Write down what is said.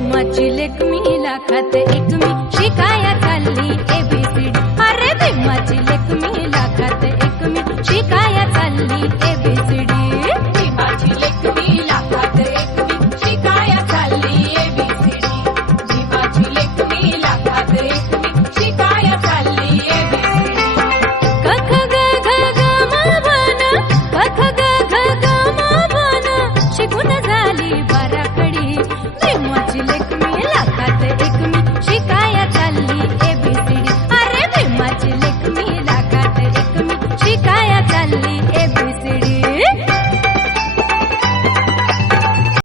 भीमाची लेक मी लाखात एक मी. शिकाया चालली एबीसीडी अरे भीमाची लेक मी लाखात एक मी. शिकाया चालली Mira, Caterico.